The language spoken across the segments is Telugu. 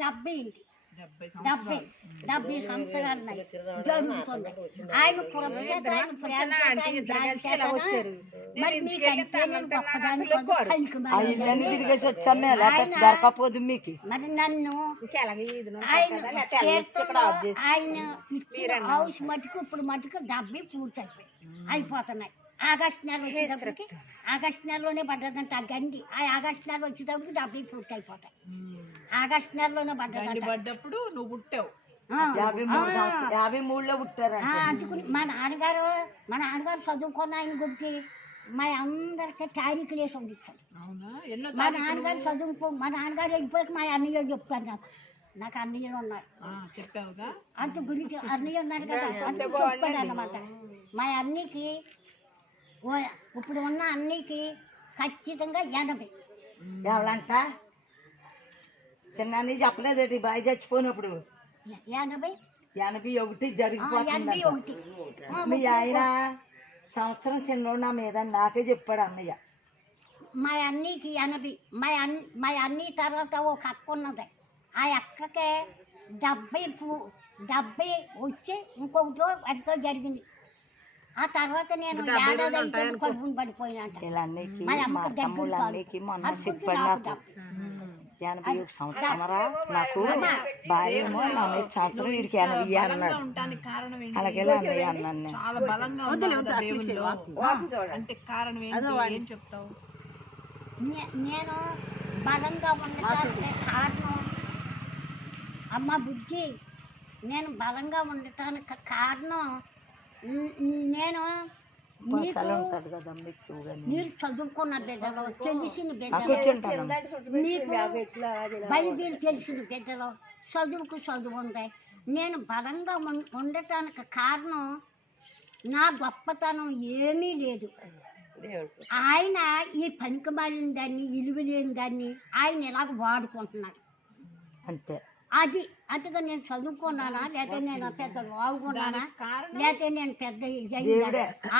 70 70 70 సంవత్సరాలు జరుగుతుంది. ఆయన పురప్రచేత ఆయన ప్రేమ చేత ఆయన జాలి చేత మరి మీకు అంటే నేను గొప్పదాన్ని ఇవన్నీ తిరిగేసి వచ్చామే దొరకపోదు మీకు. మరి నన్ను ఆయన ఆయన ఇచ్చిన హౌస్ మటుకు ఇప్పుడు మటుకు 70 పూర్తి అయిపోతున్నాయి. ఆగస్టు నెల వచ్చేటప్పటికి ఆగస్టు నెలలోనే పడ్డదంట ఆ గండి. ఆ ఆగస్టు నెల వచ్చేటప్పటికి 70 పూర్తి అయిపోతాయి. ఆగస్టు నెలలోనే పడ్డప్పుడు నువ్వు పుట్టావు. 53లో పుట్టారా? అందుకుని మా నాన్నగారు చదువుకున్న ఆయన గురించి మా అందరికీ తారీఖులు వేసి పంపించాడు. మా నాన్నగారు వెళ్ళిపోయాక మా అన్నయ్య చెప్తారు నాకు అన్నయ్యలు ఉన్నారు. చెప్పావుగా అంత గురించి అన్నయ్య ఉన్నారు కదా అంత చెప్తాడు అన్నమాట. మా అన్నయ్యకి ఇప్పుడు ఉన్న అన్నయ్యకి ఖచ్చితంగా 80. ఎవరంట చిన్న చెప్పలేదేటి బాయ్ చచ్చిపోయినప్పుడు 81 జరిగిపోతుంది. మీ ఆయన సంవత్సరం చిన్నోడు నా మీద నాకే చెప్పాడు అన్నయ్య. మా అన్నయ్యకి 80. మా అన్నయ్య తర్వాత ఒక అక్క ఉన్నది. ఆ అక్కకే 70 వచ్చి ఇంకొకటో ఎంతో జరిగింది. ఆ తర్వాత నేను ఏడాది అయితే కడుపుని పడిపోయినంట. మా తమ్ముళ్ళకి మొన్న చెప్పాడు నాకు 81 సంవత్సరమరా నాకు భార్య ఏమో 40 సంవత్సరం వీడికి 80 అన్నాడు. అలాగే అన్నయ్య అన్నాను. చాలా బలంగా అంటే కారణం ఏం చెప్తావు? నేను బలంగా ఉండటానికి కారణం అమ్మ బుజ్జి. నేను బలంగా ఉండటానికి కారణం నేను మీరు చదువుకున్న బిడ్డలు తెలిసిన బిడ్డలు మీకు బైబిల్ తెలిసిన బిడ్డలు చదువు ఉంది. నేను బలంగా ఉండటానికి కారణం నా గొప్పతనం ఏమీ లేదు. ఆయన ఈ పనికి మాలిన దాన్ని ఇలువ లేని దాన్ని ఆయన ఇలాగ వాడుకుంటున్నాడు అంతే. అది అందుకే నేను చదువుకున్నానా లేకపోతే నేను పెద్ద లావుకున్నానా లేకపోతే నేను పెద్ద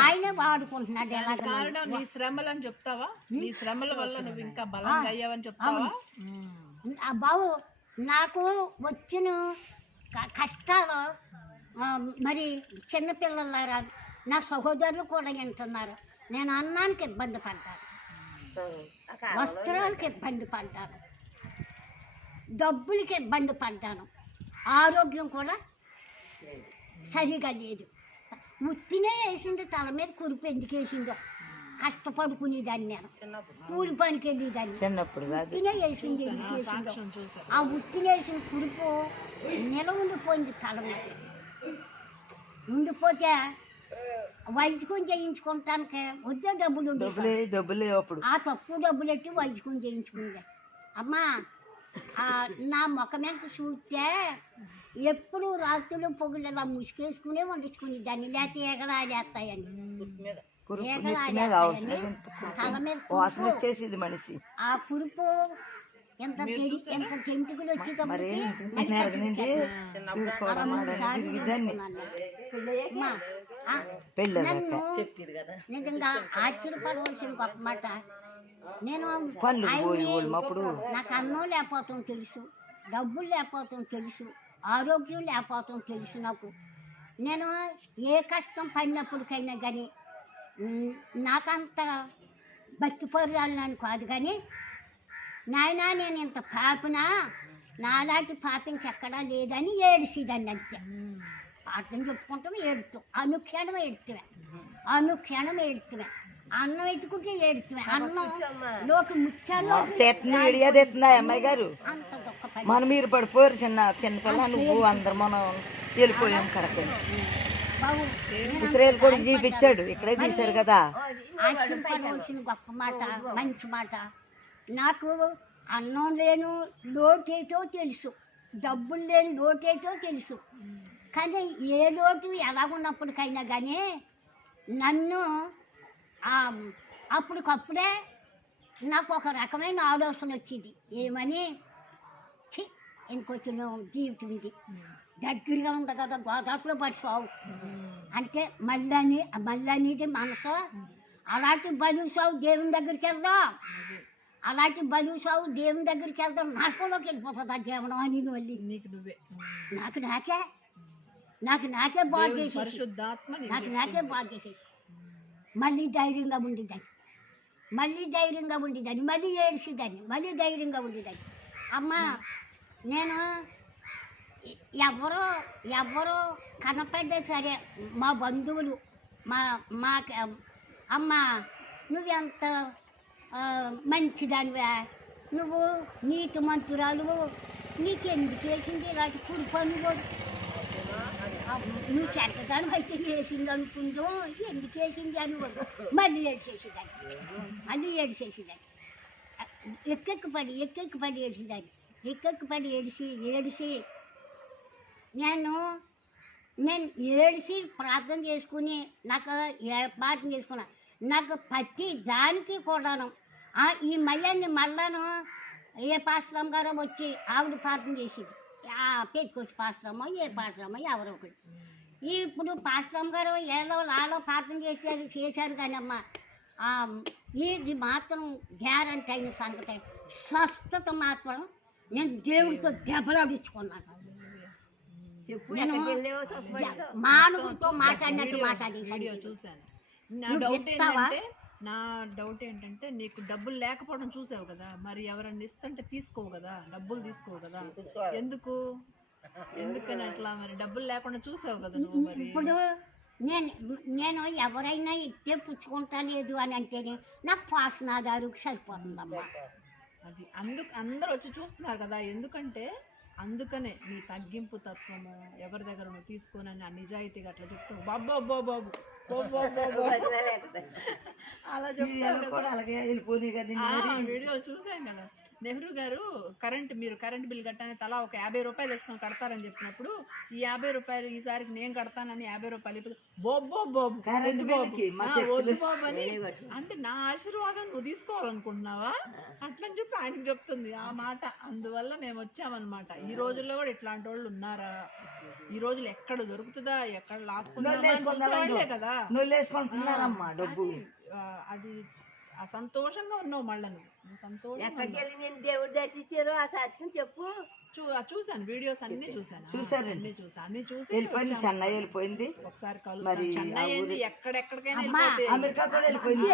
ఆయనే వాడుకుంటున్నాడు. కారణం నీ శ్రమలని చెప్తావా? నీ శ్రమల వల్ల నువ్వు ఇంకా బలంగా అయ్యావని చెప్తావా? బాబు నాకు వచ్చిన కష్టాలు మరి చిన్నపిల్లలారా నా సహోదరులు కూడా వింటున్నారు. నేను అన్నానికి ఇబ్బంది పడ్డాను, వస్త్రాలకు ఇబ్బంది పడ్డాను, డబ్బులకి ఇబ్బంది పడ్డాను, ఆరోగ్యం కూడా సరిగా లేదు. ఉత్తినే వేసింది తల మీద కురుపు ఎందుకు వేసిందో కష్టపడుకునేదాన్ని. నేను కూలి పనికి వెళ్ళేదాన్ని. ఉత్తినే వేసింది ఎందుకు వేసిందో ఆ ఉత్తినే వేసిన కురుపు ఉండిపోయింది తల మీద. ఉండిపోతే వైద్యం చేయించుకోవటానికి వద్దే డబ్బులు ఆ తక్కువ డబ్బులు ఎట్టి వైద్యం చేయించుకుంది. అమ్మా నా ముఖం ఎంత చూస్తే ఎప్పుడు రాత్రులు పొగులు ఇలా ముసుకేసుకునే వండుకుని దాన్ని లేకపోతే ఎగడాడేస్తాయని తల మీద మనిషి ఆ కురుపు ఎంత తెంటుకులు వచ్చేటప్పటికి నన్ను నిజంగా ఆశ్చర్యపడవలసిన గొప్ప మాట. నేను నాకు అన్నం లేకపోవటం తెలుసు, డబ్బులు లేకపోవటం తెలుసు, ఆరోగ్యం లేకపోవటం తెలుసు. నేను ఏ కష్టం పడినప్పటికైనా కానీ నాకంత బతిపరాలని కాదు కానీ నాయనా నేను ఇంత పాపినా నాలాంటి పాప ఇంకెక్కడా లేదని ఏడిసిదాన్ని. అంతే అర్థం చెప్పుకుంటాం, ఏడుతాం, అనుక్షణం ఏడుతామే. అన్నం ఎత్తుకుంటే ఏడుతామే. అన్నం లోకి ముచ్చాను అమ్మాయి గారు మనం మీరు పడిపోయారు చిన్నపిల్ల నువ్వు అందరు మనం వెళ్ళిపోయాం కరెక్ట్. ఇస్రాయేల్ కూడా చూపించాడు, ఇక్కడే తీశారు కదా. ఆశ్చర్యపడవలసిన గొప్ప మాట, మంచి మాట. నాకు అన్నం లేను లోటేటో తెలుసు, డబ్బులు లేని లోటేటో తెలుసు. కానీ ఏ లోటు ఎలాగున్నప్పటికైనా కానీ నన్ను అప్పటికప్పుడే నాకు ఒక రకమైన ఆలోచన వచ్చింది. ఏమని ఇంకొచ్చిన జీవితం ఇది దగ్గరగా ఉంది కదా, గోదావరిలో పడిసావు అంటే మళ్ళీ అనేది మనసు అలాంటి బలి సావు దేవుని దగ్గరికి వెళ్దాం. అలాంటి బలు సాగు దేవుని దగ్గరికి వెళ్తాం నాకులోకి వెళ్ళిపోతుంది ఆ జీవనం అని వెళ్ళి నీకు నువ్వే నాకే బాధ చేసేసి పరిశుద్ధాత్మ నాకే బాధ చేసేసి మళ్ళీ ధైర్యంగా ఉండేదాన్ని మళ్ళీ ఏడ్చేదాన్ని మళ్ళీ ధైర్యంగా ఉండేదాన్ని అమ్మ నేను ఎవరో కనపడ్డా సరే మా బంధువులు మా అమ్మ నువ్వెంత మంచిదానివా, నువ్వు నీతి మంతురాలు, నీకెందుకు వేసింది ఇలాంటి కుడి పనులు, నువ్వు చెడ్డదాని అయితే వేసింది అనుకుందో ఎందుకు వేసింది అని మళ్ళీ ఏడ్చేసేదాన్ని ఎక్కెక్కిపడి ఏడిసి నేను ఏడిసి ప్రార్థన చేసుకుని నాకు ప్రార్థన చేసుకున్నా. నాకు ప్రతి దానికి కూడాను ఈ మయ్యాన్ని మళ్ళాను ఏ పాశ్రమ గారో వచ్చి ఆవిడ ప్రార్థన చేసేది, పెట్టుకొచ్చి పాశ్రమో ఏ పాశ్రమో ఎవరో ఒకటి. ఇప్పుడు పాశ్రమ గారు ఏదో లాలో ప్రార్థన చేశారు కానీ అమ్మ ఇది మాత్రం గ్యారంటీ అయిన సంగతి, స్వస్థత మాత్రం నేను దేవుడితో దెబ్బలాడించుకున్నాను. నేను మానవుడితో మాట్లాడినట్టు చూశాను. నా డౌట్ ఏంటంటే నీకు డబ్బులు లేకపోవడం చూసావు కదా, మరి ఎవరన్నా ఇస్తుంటే తీసుకోవు కదా, డబ్బులు తీసుకోవు కదా, ఎందుకని అట్లా మరి డబ్బులు లేకుండా చూసావు కదా నువ్వు. మరి ఇప్పుడు నేను ఎవరైనా ఇట్టే పుచ్చుకుంటా లేదు అని అంటేనే నాకు పాసనాదారు సరిపోతుందమ్మా. అది అందరూ వచ్చి చూస్తున్నారు కదా, ఎందుకంటే అందుకనే నీ తగ్గింపు తత్వము ఎవరి దగ్గర నువ్వు తీసుకోనని ఆ నిజాయితీగా అట్లా చెప్తావు. బాబు అలా చెప్తారు. వీడియో చూసాం కదా. నెహ్రూ గారు మీరు కరెంట్ బిల్ కట్టాలని తలా ఒక 50 రూపాయలు వేసుకొని కడతారని చెప్పినప్పుడు ఈ 50 రూపాయలు ఈసారికి నేను కడతానని 50 రూపాయలు వద్దు బాబు అని అంటే నా ఆశీర్వాదం నువ్వు తీసుకోవాలనుకుంటున్నావా అట్లని చెప్పి ఆయనకు చెప్తుంది ఆ మాట. అందువల్ల మేము వచ్చామన్నమాట. ఈ రోజుల్లో కూడా ఇట్లాంటి వాళ్ళు ఉన్నారా? ఈ రోజులు ఎక్కడ దొరుకుతుందా, ఎక్కడ లాక్కుందా కదా. అది సంతోషంగా ఉన్నావు. మళ్ళీ నువ్వు సంతోషంగా దేవుడు దర్శించారు ఆ సాక్షిని చెప్పు. చూసాను వీడియోస్ అన్ని చూసారు అన్ని చూసి వెళ్ళిపోయింది. చెన్నై వెళ్ళిపోయింది ఒకసారి చెన్నై ఏంది ఎక్కడెక్కడికైనా అమెరికా కూడా వెళ్ళిపోయింది.